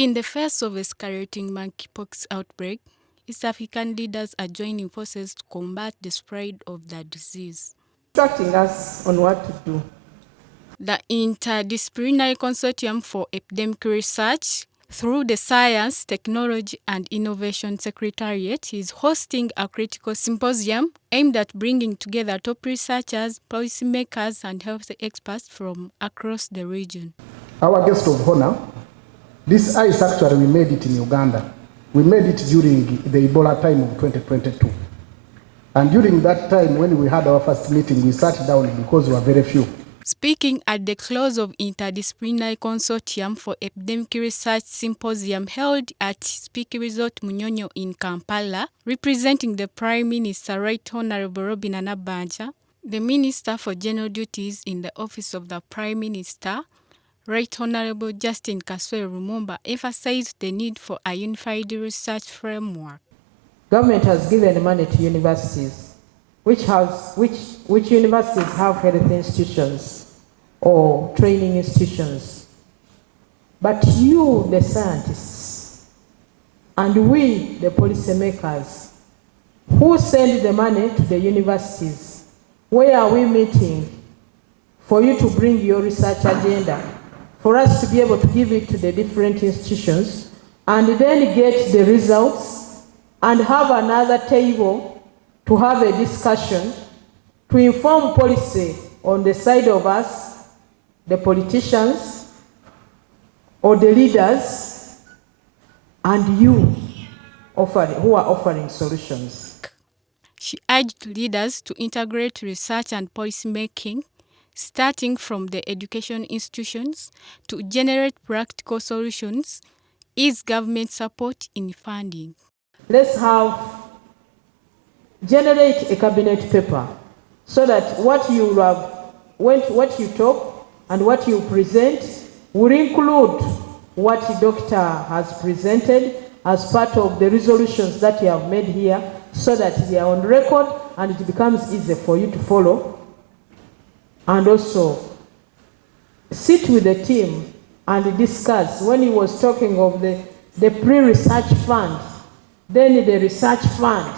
In the face of escalating monkeypox outbreak, East African leaders are joining forces to combat the spread of the disease. Instructing us on what to do. The Interdisciplinary Consortium for Epidemic Research, through the Science, Technology and Innovation Secretariat, is hosting a critical symposium aimed at bringing together top researchers, policymakers and health experts from across the region. Our guest of honor, this ICE actually we made it in Uganda. We made it during the Ebola time of 2022. And during that time when we had our first meeting, we sat down because we were very few. Speaking at the close of Interdisciplinary Consortium for Epidemic Research Symposium held at Speke Resort Munyonyo in Kampala, representing the Prime Minister, Right Honorable Robin Anabanja, the Minister for General Duties in the Office of the Prime Minister, Right Honorable Justine Kasule Lumumba, emphasized the need for a unified research framework. Government has given money to universities, which universities have health institutions or training institutions. But you, the scientists, and we, the policymakers, who send the money to the universities, where are we meeting for you to bring your research agenda, for us to be able to give it to the different institutions, and then get the results and have another table to have a discussion, to inform policy on the side of us, the politicians, or the leaders, and you who are offering solutions. She urged leaders to integrate research and policymaking, starting from the education institutions, to generate practical solutions, ease government support in funding. Let's generate a cabinet paper so that what you talk and what you present will include what the doctor has presented as part of the resolutions that you have made here, so that they are on record and it becomes easier for you to follow. And also sit with the team and discuss. When he was talking of the pre-research fund, then the research fund,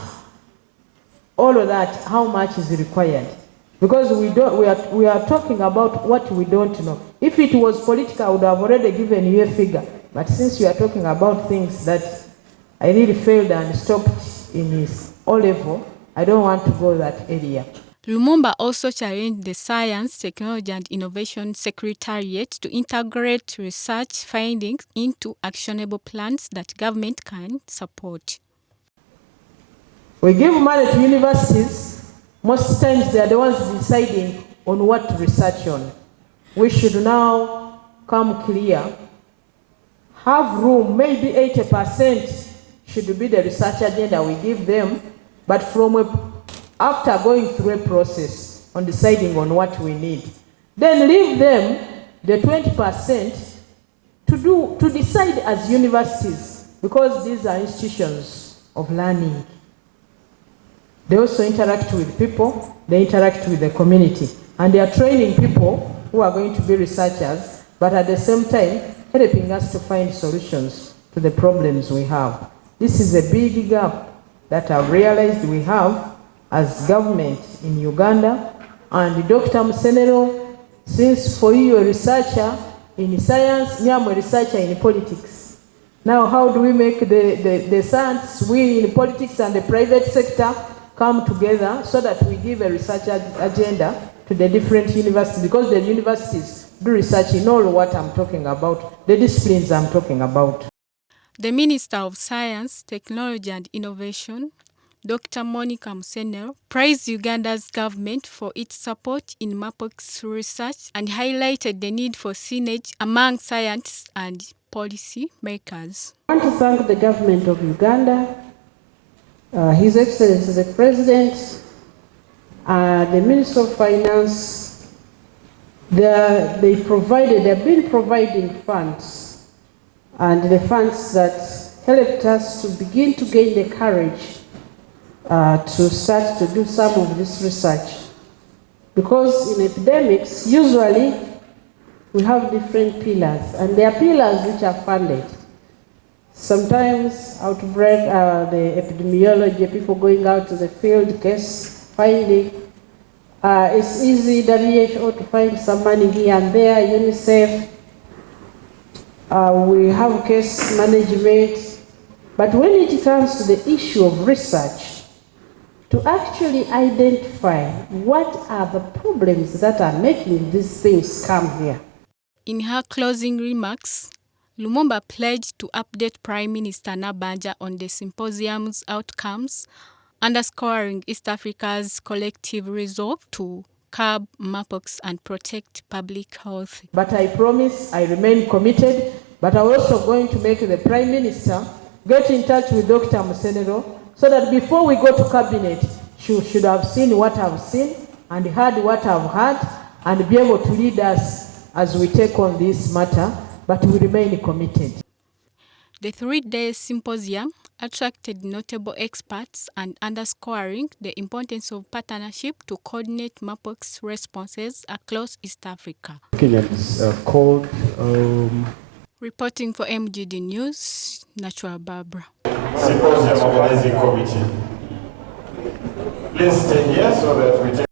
all of that, how much is required? Because we are talking about what we don't know. If it was political, I would have already given you a figure. But since you are talking about things that I really failed and stopped in his O level, I don't want to go that area. Lumumba also challenged the Science, Technology and Innovation Secretariat to integrate research findings into actionable plans that government can support. We give money to universities. Most times they are the ones deciding on what to research on. We should now come clear, have room, maybe 80% should be the research agenda we give them, but after going through a process on deciding on what we need, then leave them the 20% to decide as universities, because these are institutions of learning. They also interact with people, they interact with the community, and they are training people who are going to be researchers, but at the same time helping us to find solutions to the problems we have. This is a big gap that I've realized we have as government in Uganda. And Dr. Musenero, since for you a researcher in science, me I'm a researcher in politics. Now how do we make the science, we in politics and the private sector, come together so that we give a research agenda to the different universities, because the universities do research in all what I'm talking about, the disciplines I'm talking about. The Minister of Science, Technology and Innovation, Dr. Monica Musenero, praised Uganda's government for its support in Mpox research and highlighted the need for synergy among scientists and policy makers. I want to thank the government of Uganda, His Excellency the President, the Minister of Finance. They've been providing funds, and the funds that helped us to begin to gain the courage to start to do some of this research. Because in epidemics, usually we have different pillars, and there are pillars which are funded. Sometimes outbreak, the epidemiology, people going out to the field, case finding. It's easy, WHO, to find some money here and there, UNICEF. We have case management. But when it comes to the issue of research, to actually identify what are the problems that are making these things come here. In her closing remarks, Lumumba pledged to update Prime Minister Nabanja on the symposium's outcomes, underscoring East Africa's collective resolve to curb Mpox and protect public health. But I promise I remain committed, but I'm also going to make the Prime Minister get in touch with Dr. Musenero so that before we go to Cabinet, she should have seen what I've seen and heard what I've heard and be able to lead us as we take on this matter, but we remain committed. The 3-day symposium attracted notable experts and underscoring the importance of partnership to coordinate Mpox responses across East Africa. Kenyans called. Reporting for MGD News, Natural Barbara. Symposium Organizing Committee. Please stay here so that we take